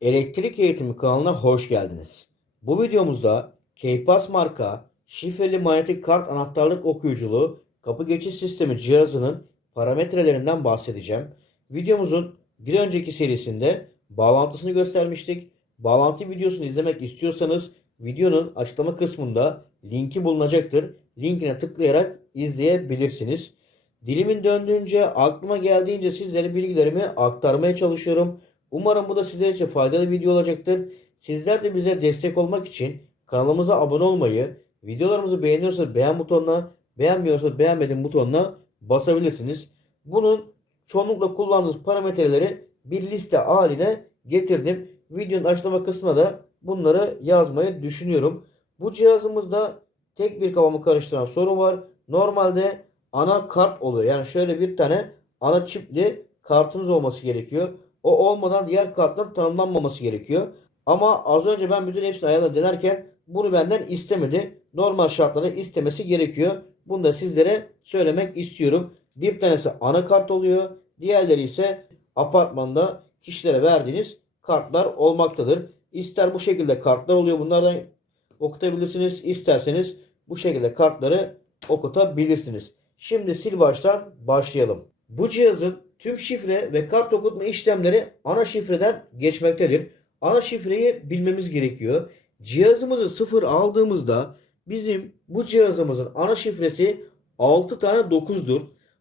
Elektrik Eğitimi kanalına hoş geldiniz. Bu videomuzda KeyPass marka şifreli manyetik kart anahtarlık okuyuculuğu kapı geçiş sistemi cihazının parametrelerinden bahsedeceğim. Videomuzun bir önceki serisinde bağlantısını göstermiştik. Bağlantı videosunu izlemek istiyorsanız videonun açıklama kısmında linki bulunacaktır. Linkine tıklayarak izleyebilirsiniz. Dilimin döndüğünce, aklıma geldiğince sizlere bilgilerimi aktarmaya çalışıyorum. Umarım bu da sizler için faydalı video olacaktır. Sizler de bize destek olmak için kanalımıza abone olmayı, videolarımızı beğeniyorsanız beğen butonuna, beğenmiyorsanız beğenmedim butonuna basabilirsiniz. Bunun çoğunlukla kullandığınız parametreleri bir liste haline getirdim. Videonun açıklama kısmına da bunları yazmayı düşünüyorum. Bu cihazımızda tek bir kafamı karıştıran sorun var. Normalde ana kart oluyor. Yani şöyle bir tane ana çipli kartınız olması gerekiyor. O olmadan diğer kartların tanımlanmaması gerekiyor. Ama az önce ben bütün hepsini ayarla denerken bunu benden istemedi. Normal şartlarda istemesi gerekiyor. Bunu da sizlere söylemek istiyorum. Bir tanesi anakart oluyor. Diğerleri ise apartmanda kişilere verdiğiniz kartlar olmaktadır. İster bu şekilde kartlar oluyor. Bunlardan okutabilirsiniz. İsterseniz bu şekilde kartları okutabilirsiniz. Şimdi sil baştan başlayalım. Bu cihazın tüm şifre ve kart okutma işlemleri ana şifreden geçmektedir. Ana şifreyi bilmemiz gerekiyor. Cihazımızı sıfır aldığımızda bizim bu cihazımızın ana şifresi 6 tane 9'dur.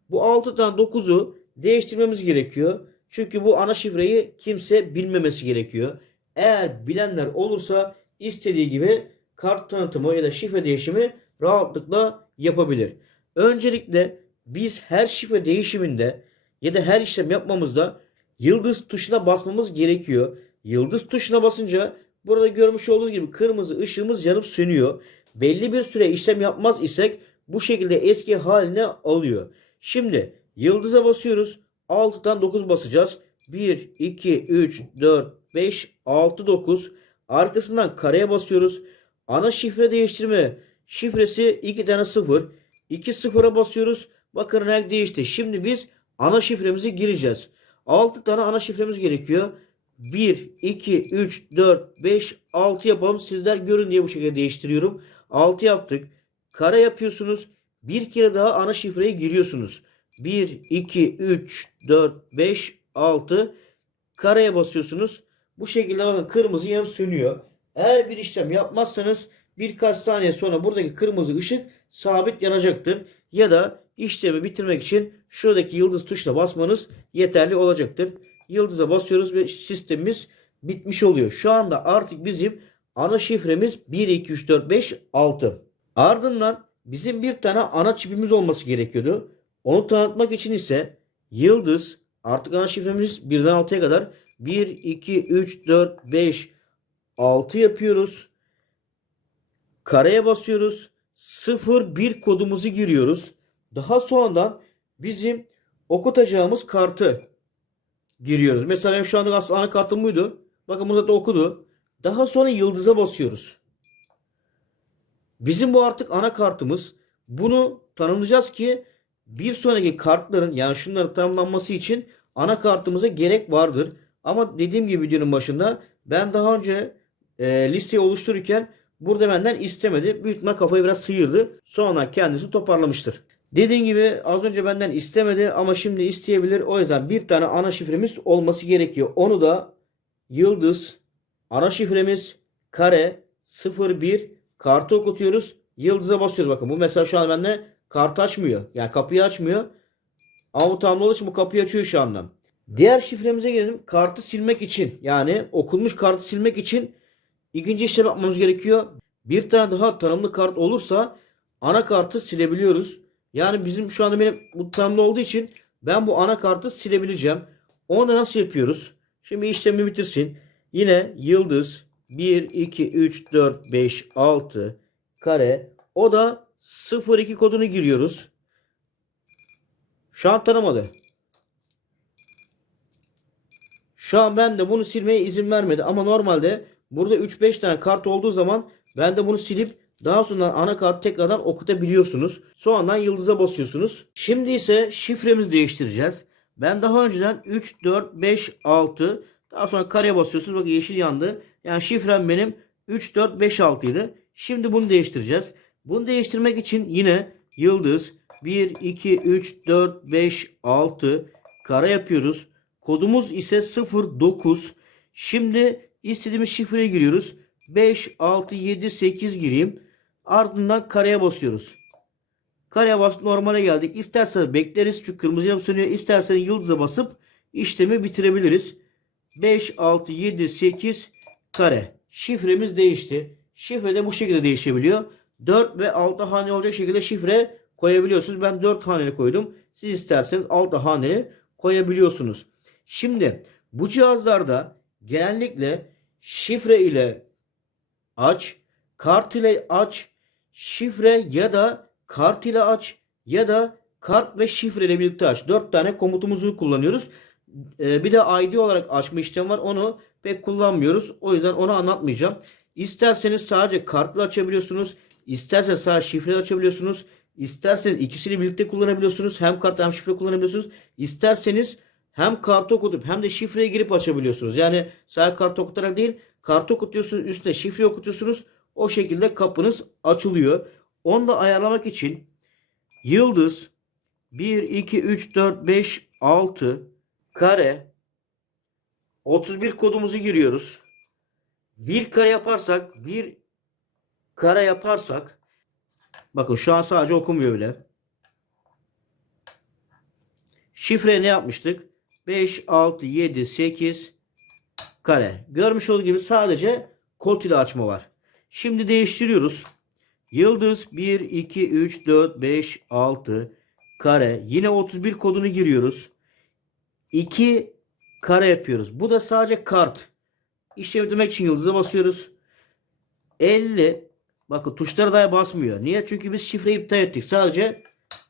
Bu 6 tane 9'u değiştirmemiz gerekiyor. Çünkü bu ana şifreyi kimse bilmemesi gerekiyor. Eğer bilenler olursa istediği gibi kart tanıtımı ya da şifre değişimi rahatlıkla yapabilir. Öncelikle biz her şifre değişiminde ya da her işlem yapmamızda yıldız tuşuna basmamız gerekiyor. Yıldız tuşuna basınca burada görmüş olduğunuz gibi kırmızı ışığımız yanıp sönüyor. Belli bir süre işlem yapmaz isek bu şekilde eski haline alıyor. Şimdi yıldıza basıyoruz. 6'dan 9 basacağız. 1, 2, 3, 4, 5, 6, 9. Arkasından kareye basıyoruz. Ana şifre değiştirme. Şifresi 2 tane 0. 2 sıfıra basıyoruz. Bakın renk değişti. Şimdi biz ana şifremizi gireceğiz. 6 tane ana şifremiz gerekiyor. 1, 2, 3, 4, 5, 6 yapalım. Sizler görün diye bu şekilde değiştiriyorum. 6 yaptık. Kare yapıyorsunuz. Bir kere daha ana şifreye giriyorsunuz. 1, 2, 3, 4, 5, 6. Kareye basıyorsunuz. Bu şekilde bakın kırmızı yanıp sönüyor. Eğer bir işlem yapmazsanız birkaç saniye sonra buradaki kırmızı ışık sabit yanacaktır. Ya da işlemi bitirmek için şuradaki yıldız tuşuna basmanız yeterli olacaktır. Yıldıza basıyoruz ve sistemimiz bitmiş oluyor. Şu anda artık bizim ana şifremiz 1, 2, 3, 4, 5, 6. Ardından bizim bir tane ana çipimiz olması gerekiyordu. Onu tanıtmak için ise yıldız artık ana şifremiz 1'den 6'ya kadar 1, 2, 3, 4, 5, 6 yapıyoruz. Kareye basıyoruz. 0, 1 kodumuzu giriyoruz. Daha sonradan bizim okutacağımız kartı giriyoruz. Mesela şu anda aslında ana kartım buydu. Bakın bu zaten okudu. Daha sonra yıldıza basıyoruz. Bizim bu artık ana kartımız. Bunu tanımlayacağız ki bir sonraki kartların yani şunların tanımlanması için ana kartımıza gerek vardır. Ama dediğim gibi videonun başında ben daha önce e, listeyi oluştururken burada benden istemedi. Büyük ihtimal kafayı biraz sıyırdı. Sonra kendisi toparlamıştır. Dediğim gibi az önce benden istemedi ama şimdi isteyebilir. O yüzden bir tane ana şifremiz olması gerekiyor. Onu da yıldız ana şifremiz kare 01 kartı okutuyoruz. Yıldıza basıyoruz. Bakın bu mesela şu an bende kartı açmıyor. Yani kapıyı açmıyor. Ama bu tamamlı olduğu için bu kapıyı açıyor şu anda. Diğer şifremize gelelim. Kartı silmek için yani okunmuş kartı silmek için ikinci işlem yapmamız gerekiyor. Bir tane daha tanımlı kart olursa ana kartı silebiliyoruz. Yani bizim şu anda benim bu tanımlı olduğu için ben bu ana kartı silebileceğim. Onu nasıl yapıyoruz? Şimdi işlemi bitirsin. Yine yıldız 1, 2, 3, 4, 5, 6 kare. O da 02 kodunu giriyoruz. Şu an tanımadı. Şu an ben de bunu silmeye izin vermedi. Ama normalde burada 3-5 tane kart olduğu zaman ben de bunu silip daha sonra anakartı tekrardan okutabiliyorsunuz. Sonradan yıldıza basıyorsunuz. Şimdi ise şifremizi değiştireceğiz. Ben daha önceden 3, 4, 5, 6 Daha sonra kareye basıyorsunuz. Bakın yeşil yandı. Yani şifrem benim 3, 4, 5, 6 idi. Şimdi bunu değiştireceğiz. Bunu değiştirmek için yine yıldız 1, 2, 3, 4, 5, 6 kare yapıyoruz. Kodumuz ise 0, 9. Şimdi istediğimiz şifreye giriyoruz. 5, 6, 7, 8 gireyim. Ardından kareye basıyoruz. Kareye basıp normale geldik. İsterseniz bekleriz çünkü kırmızı yanıp sönüyor. İsterseniz yıldıza basıp işlemi bitirebiliriz. 5, 6, 7, 8 kare. Şifremiz değişti. Şifre de bu şekilde değişebiliyor. 4 ve 6 hane olacak şekilde şifre koyabiliyorsunuz. Ben 4 haneli koydum. Siz isterseniz 6 haneli koyabiliyorsunuz. Şimdi bu cihazlarda genellikle şifre ile aç, kart ile aç, şifre ya da kart ile aç ya da kart ve şifre ile birlikte aç. 4 tane komutumuzu kullanıyoruz. Ee, bir de ID olarak açma işlemi var. Onu pek kullanmıyoruz. O yüzden onu anlatmayacağım. İsterseniz sadece kartla açabiliyorsunuz. İsterseniz sadece şifre açabiliyorsunuz. İsterseniz ikisini birlikte kullanabiliyorsunuz. Hem kart hem şifre kullanabiliyorsunuz. İsterseniz hem kartı okutup hem de şifreye girip açabiliyorsunuz. Yani sadece kartı okutarak değil, kartı okutuyorsunuz, üstüne şifre okutuyorsunuz. O şekilde kapınız açılıyor. Onu da ayarlamak için yıldız 1, 2, 3, 4, 5, 6 kare 31 kodumuzu giriyoruz. Bir kare yaparsak, bir kare yaparsak bakın şu an sadece okumuyor bile. Şifre ne yapmıştık? 5, 6, 7, 8 kare. Görmüş olduğu gibi sadece kod ile açma var. Şimdi değiştiriyoruz. Yıldız 1, 2, 3, 4, 5, 6 kare. Yine 31 kodunu giriyoruz. 2 kare yapıyoruz. Bu da sadece kart. İşlemi demek için yıldıza basıyoruz. 50 bakın tuşlara dahi basmıyor. Niye? Çünkü biz şifreyi iptal ettik. Sadece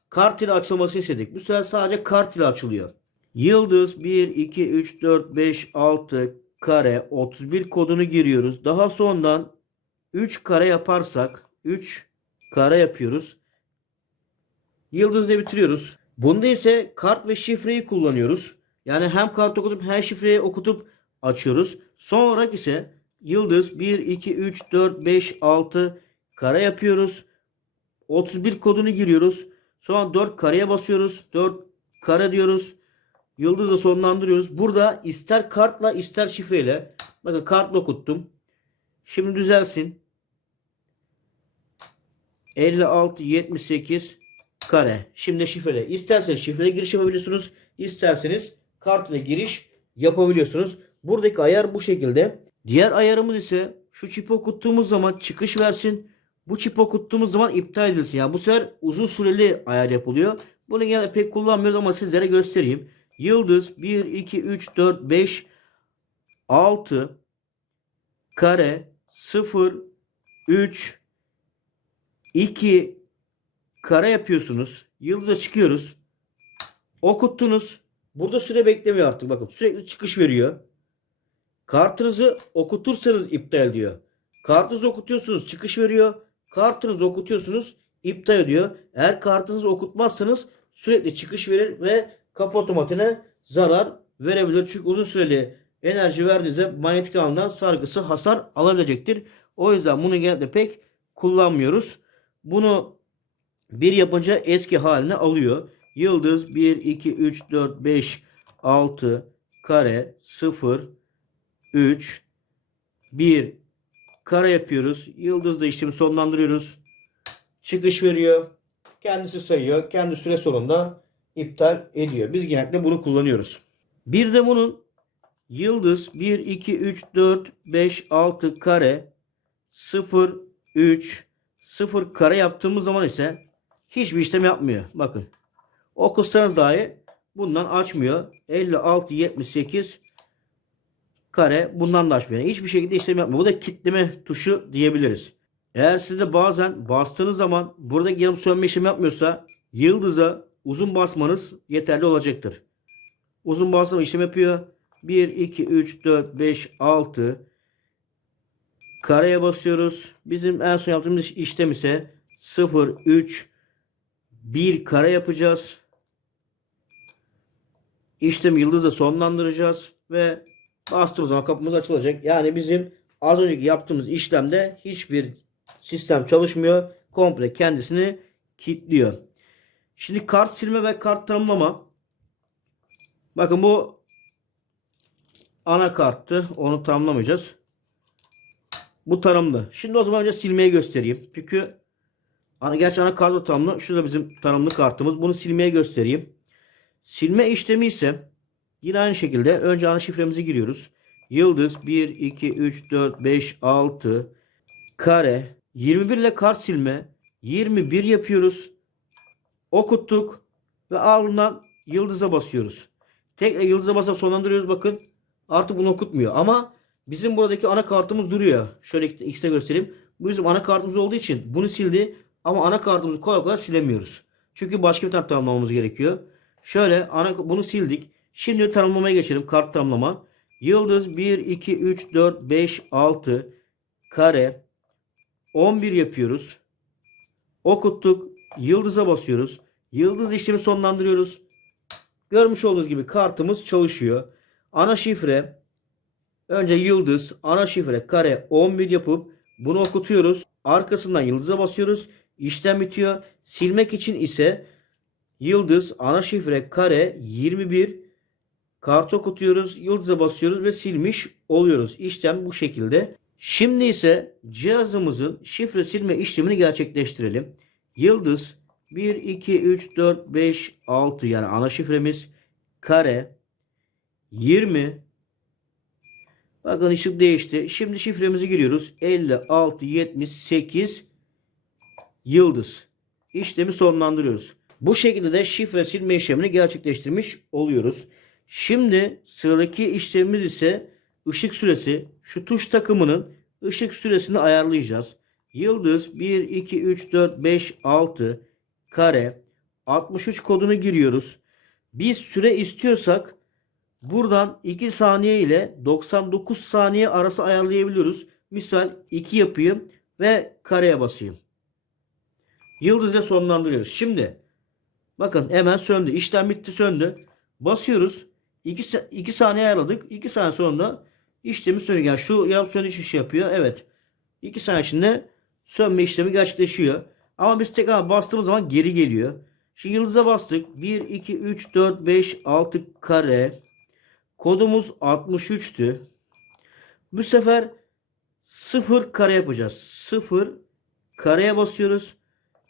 kart ile açılması istedik. Bu sefer sadece kart ile açılıyor. Yıldız 1, 2, 3, 4, 5, 6 kare 31 kodunu giriyoruz. Daha sonradan 3 kare yaparsak 3 kare yapıyoruz. Yıldızla bitiriyoruz. Bunda ise kart ve şifreyi kullanıyoruz. Yani hem kart okutup hem şifreyi okutup açıyoruz. Son olarak ise yıldız 1, 2, 3, 4, 5, 6 kare yapıyoruz. 31 kodunu giriyoruz. Sonra 4 kareye basıyoruz. 4 kare diyoruz. Yıldızla sonlandırıyoruz. Burada ister kartla ister şifreyle. Bakın kartla okuttum. Şimdi düzelsin. 56 78 kare. Şimdi şifrele. İsterseniz şifrele giriş yapabiliyorsunuz. İsterseniz kart ile giriş yapabiliyorsunuz. Buradaki ayar bu şekilde. Diğer ayarımız ise şu çipi okuttuğumuz zaman çıkış versin. Bu çipi okuttuğumuz zaman iptal edilsin. Yani bu sefer uzun süreli ayar yapılıyor. Bunu genelde pek kullanmıyoruz ama sizlere göstereyim. Yıldız 1, 2, 3, 4, 5, 6 kare 0, 3, 2 kare yapıyorsunuz. Yıldıza çıkıyoruz. Okuttunuz. Burada süre beklemiyor artık. Bakın sürekli çıkış veriyor. Kartınızı okutursanız iptal diyor. Kartınızı okutuyorsunuz çıkış veriyor. Kartınızı okutuyorsunuz iptal ediyor. Eğer kartınızı okutmazsanız sürekli çıkış verir ve kapı otomatiğine zarar verebilir. Çünkü uzun süreli enerji verdiğinizde manyetik alandan sargısı hasar alabilecektir. O yüzden bunu genelde pek kullanmıyoruz. Bunu bir yapınca eski haline alıyor. Yıldız 1, 2, 3, 4, 5, 6, kare, 0, 3, 1, kare yapıyoruz. Yıldızla işlemi sonlandırıyoruz. Çıkış veriyor. Kendisi sayıyor. Kendi süre sonunda iptal ediyor. Biz genellikle bunu kullanıyoruz. Bir de bunun yıldız 1, 2, 3, 4, 5, 6 kare 0, 3, 0 kare yaptığımız zaman ise hiçbir işlem yapmıyor. Bakın. Okutsanız dahi bundan açmıyor. 56, 78 kare bundan da açmıyor. Hiçbir şekilde işlem yapmıyor. Bu da kitleme tuşu diyebiliriz. Eğer siz de bazen bastığınız zaman burada yanıp sönme işlemi yapmıyorsa yıldıza uzun basmanız yeterli olacaktır. Uzun basma işlem yapıyor. 1, 2, 3, 4, 5, 6 kareye basıyoruz. Bizim en son yaptığımız işlem ise 0, 3, 1 kare yapacağız. İşlemi yıldızla sonlandıracağız ve Bastığımız zaman kapımız açılacak. Yani bizim az önceki yaptığımız işlemde hiçbir sistem çalışmıyor. Komple kendisini kilitliyor. Şimdi kart silme ve kart tanımlama. Bakın bu ana karttı. Onu tamamlamayacağız. Bu tanımlı. Şimdi o zaman önce silmeyi göstereyim. Çünkü ana, gerçi ana kartı tanımlı. Şu da bizim tanımlı kartımız. Bunu silmeye göstereyim. Silme işlemi ise yine aynı şekilde önce ana şifremizi giriyoruz. Yıldız 1, 2, 3, 4, 5, 6 kare 21 ile kart silme 21 yapıyoruz. Okuttuk ve ardından yıldıza basıyoruz. Tek yıldıza basarak sonlandırıyoruz bakın. Artık bunu okutmuyor ama bizim buradaki anakartımız duruyor. Şöyle X'te göstereyim. Bu bizim anakartımız olduğu için bunu sildi ama anakartımızı kolay kolay silemiyoruz. Çünkü başka bir tane tanımlamamız gerekiyor. Şöyle ana, bunu sildik. Şimdi tanımlamaya geçelim. Kart tanımlama. Yıldız 1, 2, 3, 4, 5, 6 kare 11 yapıyoruz. Okuttuk. Yıldıza basıyoruz. Yıldız işlemi sonlandırıyoruz. Görmüş olduğunuz gibi kartımız çalışıyor. Ana şifre önce yıldız ana şifre kare 11 yapıp bunu okutuyoruz. Arkasından yıldıza basıyoruz. İşlem bitiyor. Silmek için ise yıldız ana şifre kare 21 kart okutuyoruz. Yıldıza basıyoruz ve silmiş oluyoruz. İşlem bu şekilde. Şimdi ise cihazımızın şifre silme işlemini gerçekleştirelim. Yıldız 1, 2, 3, 4, 5, 6 yani ana şifremiz kare 20 Bakın ışık değişti. Şimdi şifremizi giriyoruz. 56, 78 yıldız. İşlemi sonlandırıyoruz. Bu şekilde de şifre silme işlemini gerçekleştirmiş oluyoruz. Şimdi sıradaki işlemimiz ise ışık süresi. Şu tuş takımının ışık süresini ayarlayacağız. Yıldız 1, 2, 3, 4, 5, 6 kare 63 kodunu giriyoruz. Biz süre istiyorsak buradan 2 saniye ile 99 saniye arası ayarlayabiliyoruz. Misal 2 yapayım ve kareye basayım. Yıldız ile sonlandırıyoruz. Şimdi bakın hemen söndü. İşlem bitti söndü. Basıyoruz. 2, 2 saniye ayarladık. 2 saniye sonra işlemi sönüyor. Yani şu yanıp sönüş işi yapıyor. Evet. 2 saniye içinde sönme işlemi gerçekleşiyor. Ama biz tekrar bastığımız zaman geri geliyor. Şimdi yıldıza bastık. 1, 2, 3, 4, 5, 6 kare. Kodumuz 63'tü. Bu sefer 0 kare yapacağız. 0 kareye basıyoruz.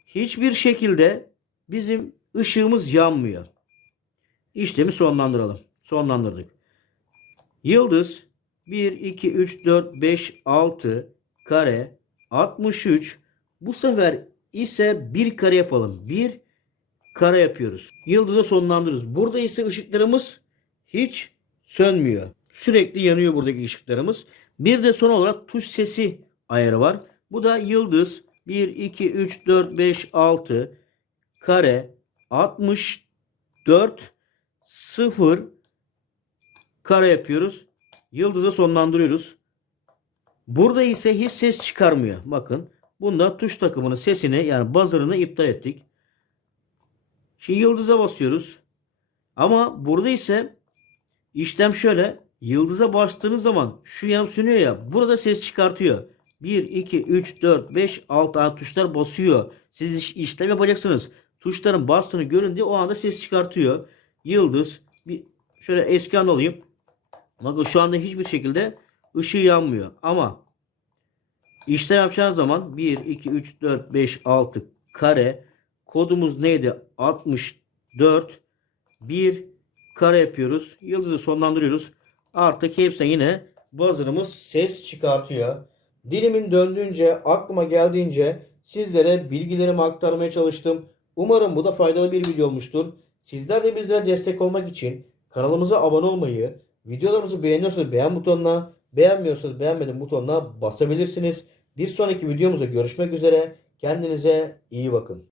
Hiçbir şekilde bizim ışığımız yanmıyor. İşlemi sonlandıralım. Sonlandırdık. Yıldız 1, 2, 3, 4, 5, 6 kare 63. Bu sefer ise bir kare yapalım. Bir kare yapıyoruz. Yıldıza sonlandırırız. Burada ise ışıklarımız hiç sönmüyor. Sürekli yanıyor buradaki ışıklarımız. Bir de son olarak tuş sesi ayarı var. Bu da yıldız 1, 2, 3, 4, 5, 6 kare 64 0 kare yapıyoruz. Yıldıza sonlandırıyoruz. Burada ise hiç ses çıkarmıyor. Bakın. Bunda tuş takımının sesini yani buzzer'ını iptal ettik. Şimdi yıldıza basıyoruz. Ama burada ise işlem şöyle. Yıldıza bastığınız zaman şu yanıp sönüyor ya. Burada ses çıkartıyor. 1, 2, 3, 4, 5, 6 tane tuşlar basıyor. Siz iş- işlem yapacaksınız. Tuşların bastığını görün diye o anda ses çıkartıyor. Yıldız. Bir şöyle eski an alayım. Bakın şu anda hiçbir şekilde ışığı yanmıyor. Ama işlem yapacağınız zaman 1, 2, 3, 4, 5, 6 kare. Kodumuz neydi? 64. 1 kare yapıyoruz. Yıldızı sonlandırıyoruz. Artık hepsine yine buzzer'ımız ses çıkartıyor. Dilimin döndüğünce, aklıma geldiğince sizlere bilgilerimi aktarmaya çalıştım. Umarım bu da faydalı bir video olmuştur. Sizler de bizlere destek olmak için kanalımıza abone olmayı, videolarımızı beğeniyorsanız beğen butonuna, beğenmiyorsanız beğenmedim butonuna basabilirsiniz. Bir sonraki videomuzda görüşmek üzere. Kendinize iyi bakın.